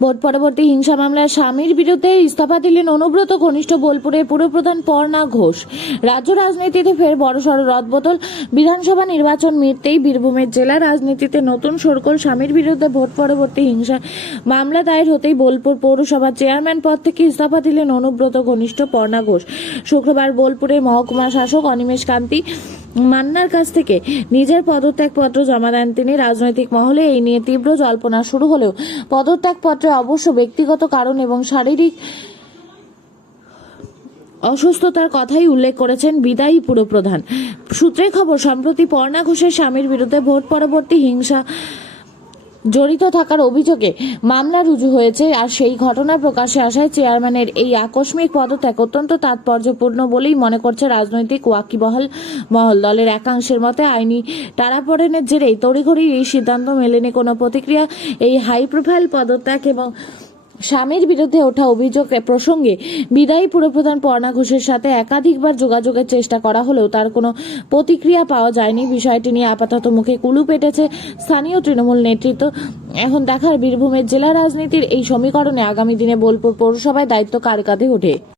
Vote পরবর্তী হিংসা মামলায় স্বামীর বিরুদ্ধে ইস্তফা দিলেন অনুব্রত ঘনিষ্ঠ বোলপুরে পুরপ্রধান পর্ণা ঘোষ। রাজ্য রাজনীতিতে ফের বড়সড় রদবদল। বিধানসভা নির্বাচন মিটতেই বীরভূমের জেলা রাজনীতিতে নতুন সরগোল। স্বামীর বিরুদ্ধে ভোট পরবর্তী হিংসা মামলা দায়ের হতেই বোলপুর পৌরসভার চেয়ারম্যান পদ থেকে ইস্তফা দিলেন অনুব্রত ঘনিষ্ঠ পর্ণা ঘোষ। শুক্রবার বোলপুরের মহকুমা শাসক অনিমেষ কান্তি মান্নার কাছ থেকে নিজের পদত্যাগপত্র জমা দেন তিনি। রাজনৈতিক মহলে এই নিয়ে তীব্র জল্পনা শুরু হলেও পদত্যাগপত্রে অবশ্য ব্যক্তিগত কারণ এবং শারীরিক অসুস্থতার কথাই উল্লেখ করেছেন বিদায়ী পুরপ্রধান। সূত্রে খবর, সম্প্রতি পর্ণা ঘোষের স্বামীর বিরুদ্ধে ভোট পরবর্তী হিংসা জড়িত থাকার অভিযোগে মামলা রুজু হয়েছে। আর সেই ঘটনা প্রকাশ্যে আসায় চেয়ারম্যানের এই আকস্মিক পদত্যাগ অত্যন্ত তাৎপর্যপূর্ণ বলেই মনে করছে রাজনৈতিক ওয়াকিবহাল মহল। দলের একাংশের মতে আইনি টানাপোড়েনের জেরেই তড়িঘড়ি এই সিদ্ধান্ত মেলেনি কোনো প্রতিক্রিয়া। এই হাই প্রোফাইল পদত্যাগ এবং স্বামীর বিরুদ্ধে ওঠা অভিযোগ প্রসঙ্গে বিদায়ী পুরপ্রধান পর্ণা ঘোষের সাথে একাধিকবার যোগাযোগের চেষ্টা করা হলেও তার কোনো প্রতিক্রিয়া পাওয়া যায়নি। বিষয়টি নিয়ে আপাতত মুখে কুলু পেটেছে স্থানীয় তৃণমূল নেতৃত্ব। এখন দেখার বীরভূমের জেলা রাজনীতির এই সমীকরণে আগামী দিনে বোলপুর পৌরসভায় দায়িত্ব কার কাঁধে ওঠে।